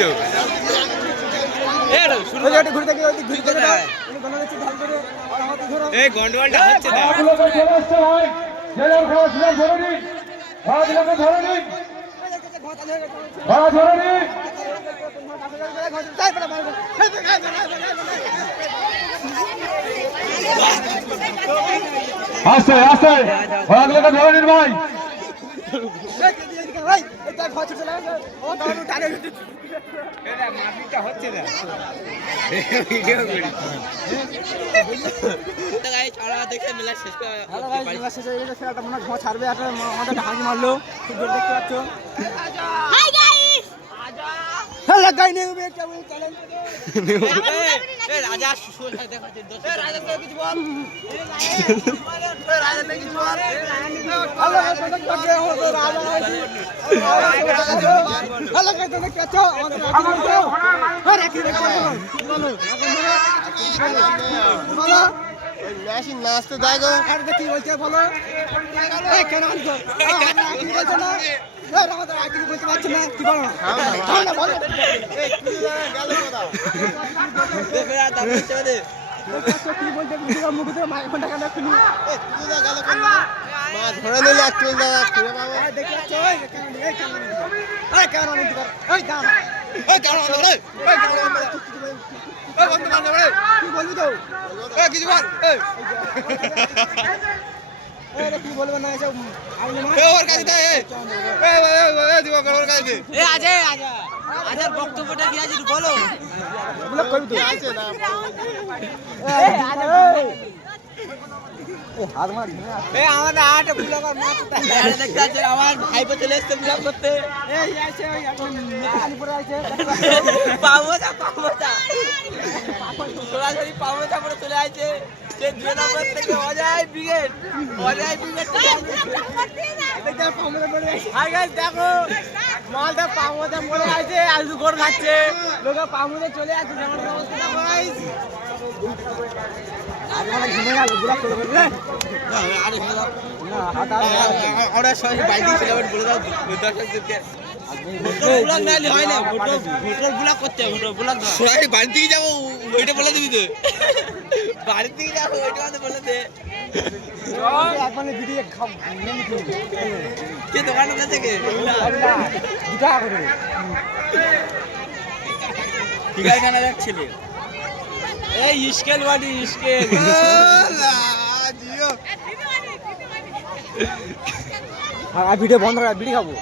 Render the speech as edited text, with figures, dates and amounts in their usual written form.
তো এই গন্ডগোলটা হচ্ছে না। আস্তে আস্তে ঘোড়াগুলোকে ধরে নিন ভাই। হচ্ছে না দেখে মেলা শেষ ছাড়বে আমাদের হাঁকি মারলো খুব জোর দেখতে পাচ্ছ। রাজা মেশিন নাচতে দেয় গো। কি বলছে বলো কেন বলছে না বলতে পারছি না কি বলো কি বলতে মুখে ঘন্টা কাটা খুলি ধরে নিলে একটু বলবি তো কিছু বল কি বলবো না এসব আজার বক্তব্যটা কি আছে বলো। আমার ভাইপো চলে এসছে ব্লগ করতে। সরাসরি পাবনা পরে চলে আসছে। সে 2 নম্বর থেকে অজয় ব্রিগেড দেখো মালটা পামোদা পড়ে আছে আর গোর খাচ্ছে লোকে পামোদা চলে আসছে। বাড়ি থেকে যাবো ওইটা বলে দিবি তো। বাড়ি থেকে যাবো ওইটা বলে দে। কে দোকানে থেকে ঠিকাইখানা যাচ্ছিলে এই স্কেল বাড়ি স্কেল ভিডিও বন্ধ করা বিড়ি খাবো।